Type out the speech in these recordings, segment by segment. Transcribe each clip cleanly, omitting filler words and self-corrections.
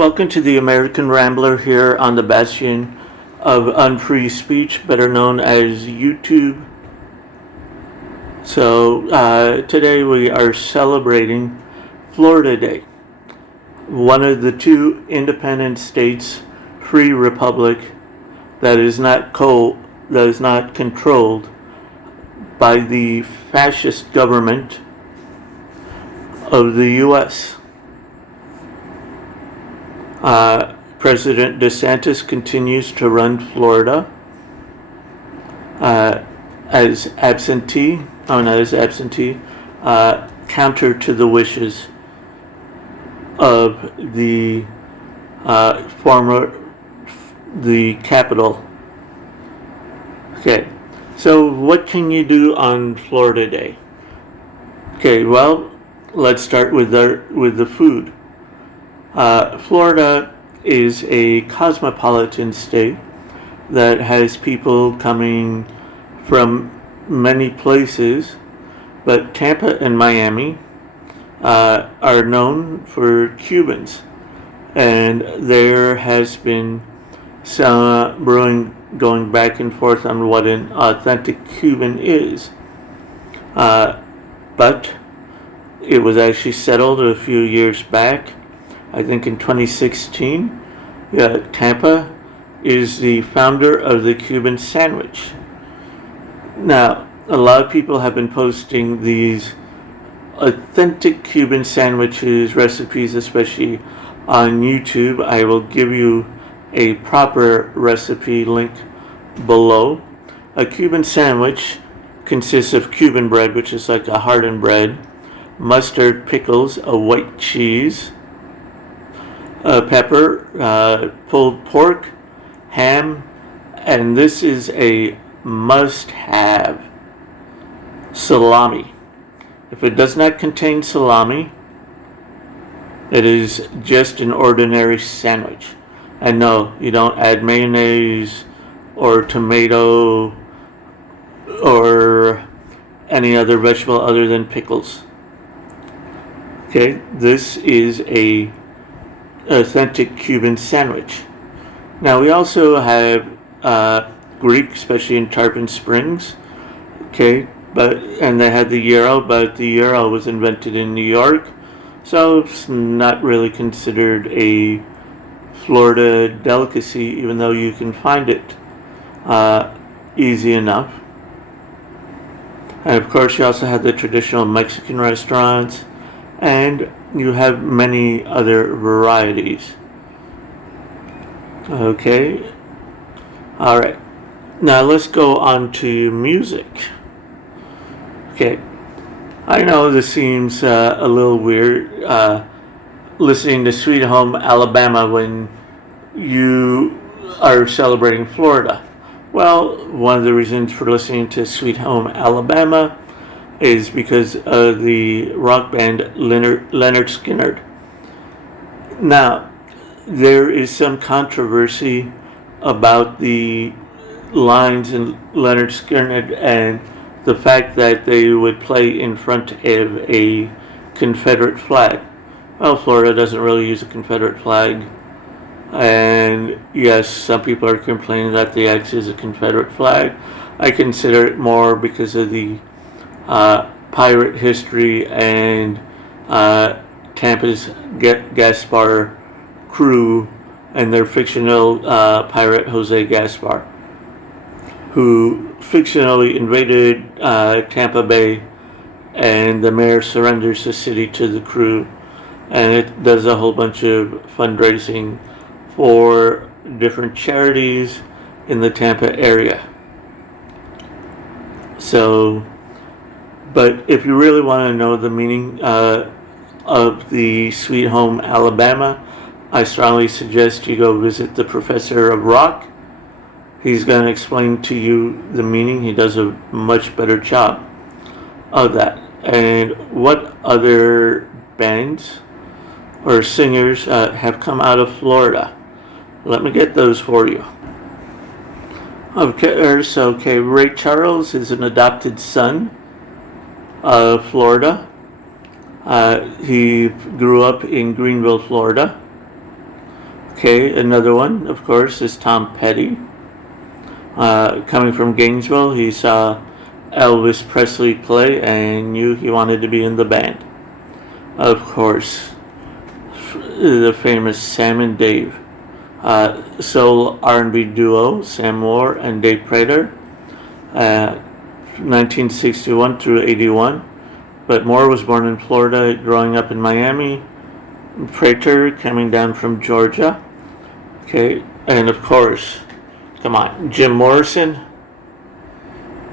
Welcome to the American Rambler here on the Bastion of Unfree Speech, better known as YouTube. So today we are celebrating Florida Day, one of the two independent states, free republic, that is not controlled by the fascist government of the U.S. President DeSantis continues to run Florida as absentee, counter to the wishes of the capital. Okay, so what can you do on Florida Day? Okay, well, let's start with the food. Florida is a cosmopolitan state that has people coming from many places, but Tampa and Miami are known for Cubans, and there has been some brewing going back and forth on what an authentic Cuban is, but it was settled a few years back. I think in 2016, Tampa is the founder of the Cuban sandwich. Now, a lot of people have been posting these authentic Cuban sandwiches recipes, especially on YouTube. I will give you a proper recipe link below. A Cuban sandwich consists of Cuban bread, which is like a hardened bread, mustard, pickles, a white cheese, pepper, pulled pork, ham, and this is a must-have, salami. If it does not contain salami, it is just an ordinary sandwich. And no, you don't add mayonnaise or tomato or any other vegetable other than pickles. Okay, this is a authentic Cuban sandwich. Now we also have Greek, especially in Tarpon Springs. Okay, and they had the gyro, but the gyro was invented in New York, so it's not really considered a Florida delicacy, even though you can find it easy enough. And of course, you also have the traditional Mexican restaurants, and you have many other varieties. Okay. All right. Now let's go on to music. Okay. I know this seems a little weird, listening to Sweet Home Alabama when you are celebrating Florida. Well, one of the reasons for listening to Sweet Home Alabama is because of the rock band Lynyrd Skynyrd. Now, there is some controversy about the lines in Lynyrd Skynyrd and the fact that they would play in front of a Confederate flag. Well, Florida doesn't really use a Confederate flag. And yes, some people are complaining that the X is a Confederate flag. I consider it more because of the pirate history and Tampa's Gaspar crew and their fictional pirate Jose Gaspar, who fictionally invaded Tampa Bay, and the mayor surrenders the city to the crew, and it does a whole bunch of fundraising for different charities in the Tampa area. So, but if you really want to know the meaning of the Sweet Home Alabama, I strongly suggest you go visit the professor of rock. He's going to explain to you the meaning. He does a much better job of that. And what other bands or singers have come out of Florida? Let me get those for you. Okay, Ray Charles is an adopted son of Florida. He grew up in Greenville, Florida. Okay, another one, of course, is Tom Petty. Coming from Gainesville, he saw Elvis Presley play and knew he wanted to be in the band. Of course, the famous Sam and Dave, soul R&B duo Sam Moore and Dave Prater, 1961 through 81. But Moore was born in Florida, growing up in Miami. Prater coming down from Georgia. Okay, and of course, come on, Jim Morrison.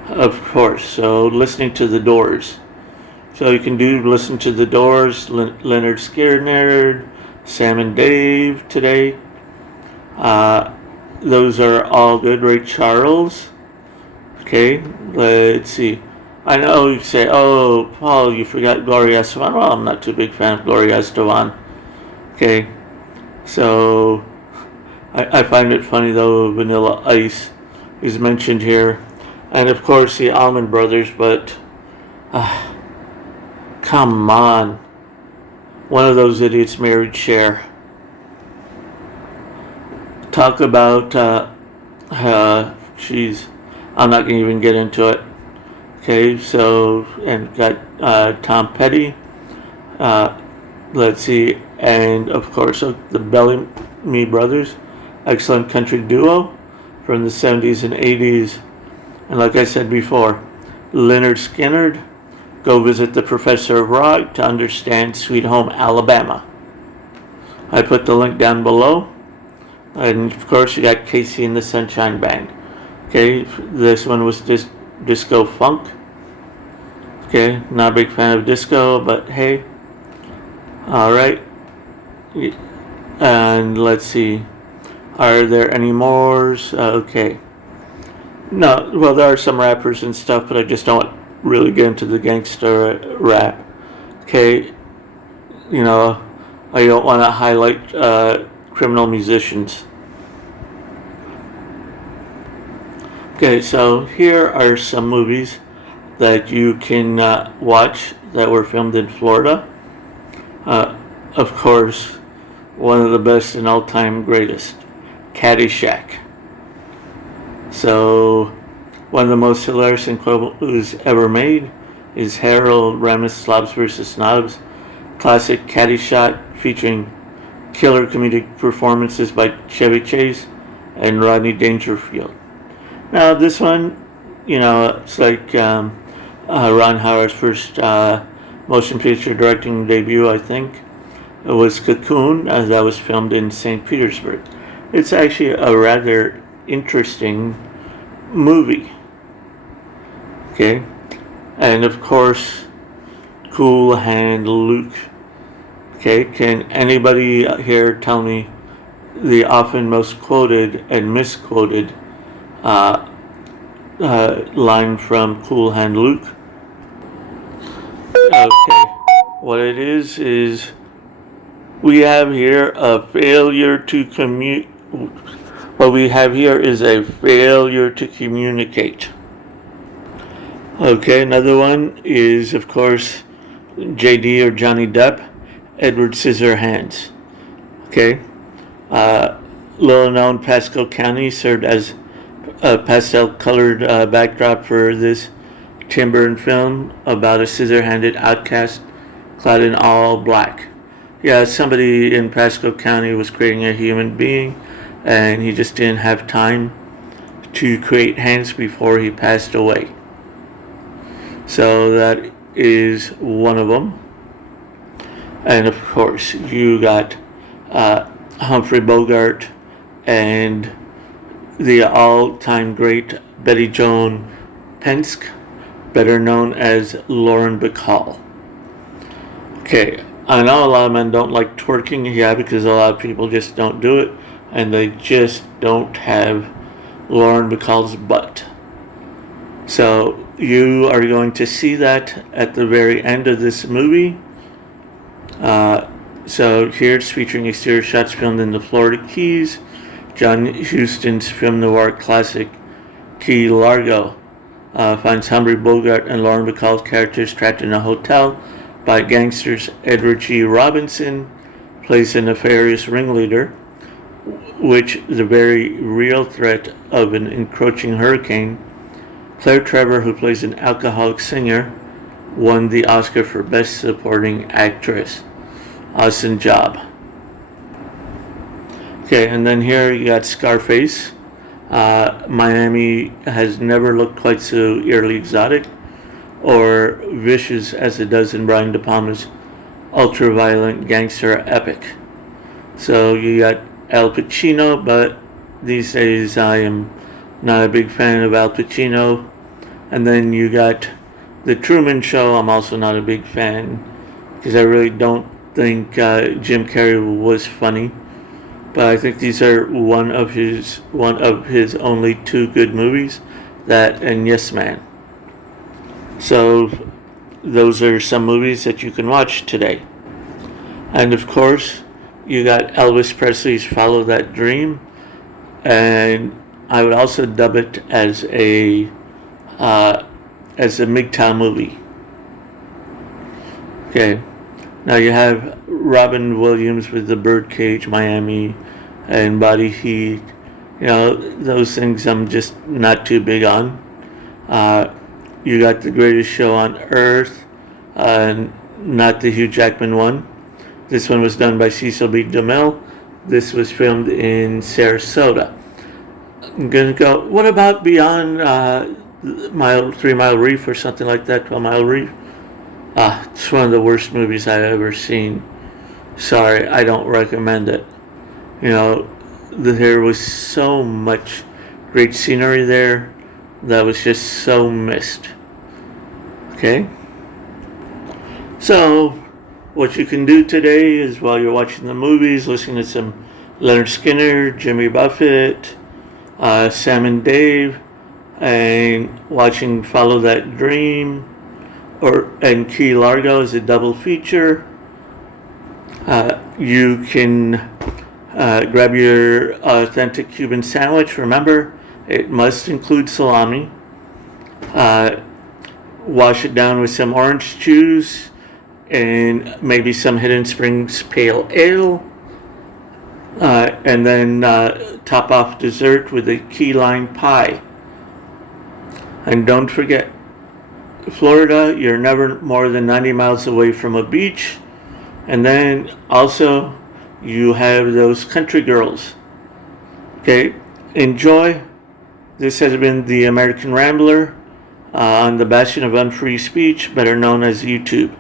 Of course, so listening to the Doors. So you can listen to the Doors, Leonard Skinner, Sam and Dave today. Those are all good. Ray Charles. Okay, let's see. I know you say, oh, Paul, you forgot Gloria Estefan. Well, I'm not too big fan of Gloria Estefan. Okay, so I find it funny though, Vanilla Ice is mentioned here. And of course the Allman Brothers, but come on. One of those idiots married Cher. Talk about, I'm not going to even get into it. Okay, so, and got Tom Petty. Let's see, and of course the Bellamy Brothers, excellent country duo from the 70s and 80s. And like I said before, Leonard Skinner, go visit the Professor of Rock to understand Sweet Home Alabama. I put the link down below. And of course you got Casey and the Sunshine Band. Okay, this one was disco funk. Okay, not a big fan of disco, but hey. Alright. And let's see. Are there any more? Okay. No, well, there are some rappers and stuff, but I just don't really get into the gangster rap. Okay. You know, I don't want to highlight criminal musicians. Okay, so here are some movies that you can watch that were filmed in Florida. Of course, one of the best and all-time greatest, Caddyshack. So, one of the most hilarious movies ever made is Harold Ramis Slobs vs. Snobs, classic Caddyshack featuring killer comedic performances by Chevy Chase and Rodney Dangerfield. Now, this one, you know, it's like Ron Howard's first motion picture directing debut, I think. It was Cocoon, that was filmed in St. Petersburg. It's actually a rather interesting movie. Okay? And of course, Cool Hand Luke. Okay? Can anybody here tell me the often most quoted and misquoted line from Cool Hand Luke? Okay. What it is we have here a failure to what we have here is a failure to communicate. Okay, another one is, of course, JD or Johnny Depp, Edward Scissorhands. Okay. Little known, Pasco County served as a pastel-colored backdrop for this Tim Burton film about a scissor-handed outcast clad in all black. Yeah, somebody in Pasco County was creating a human being, and he just didn't have time to create hands before he passed away. So that is one of them. And of course, you got Humphrey Bogart and the all-time great Betty Joan Penske, better known as Lauren Bacall. Okay, I know a lot of men don't like twerking, yeah, because a lot of people just don't do it, and they just don't have Lauren Bacall's butt. So you are going to see that at the very end of this movie. So here it's featuring exterior shots filmed in the Florida Keys. John Huston's film noir classic Key Largo finds Humphrey Bogart and Lauren Bacall's characters trapped in a hotel by gangsters. Edward G. Robinson plays a nefarious ringleader. which the very real threat of an encroaching hurricane. Claire Trevor, who plays an alcoholic singer, won the Oscar for Best Supporting Actress. Awesome job. Okay, and then here you got Scarface. Miami has never looked quite so eerily exotic or vicious as it does in Brian De Palma's ultra-violent gangster epic. So you got Al Pacino, but these days I am not a big fan of Al Pacino. And then you got The Truman Show. I'm also not a big fan because I really don't think Jim Carrey was funny. But I think these are one of his only two good movies, that and Yes Man. So those are some movies that you can watch today. And of course, you got Elvis Presley's Follow That Dream, and I would also dub it as a MGTOW movie. Okay, now you have Robin Williams with The Birdcage, Miami, and Body Heat. You know, those things I'm just not too big on. You got The Greatest Show on Earth, not the Hugh Jackman one. This one was done by Cecil B. DeMille. This was filmed in Sarasota. I'm going to go, what about Beyond 3 Mile Reef or something like that, 12 Mile Reef? It's one of the worst movies I've ever seen. Sorry, I don't recommend it. You know, there was so much great scenery there that was just so missed. Okay? So, what you can do today is while you're watching the movies, listen to some Leonard Skinner, Jimmy Buffett, Sam and Dave, and watching Follow That Dream, and Key Largo is a double feature. You can grab your authentic Cuban sandwich. Remember, it must include salami. Wash it down with some orange juice and maybe some Hidden Springs Pale Ale. And then top off dessert with a key lime pie. And don't forget, Florida, you're never more than 90 miles away from a beach. And then also, you have those country girls. Okay, enjoy. This has been the American Rambler on the Bastion of Unfree Speech, better known as YouTube.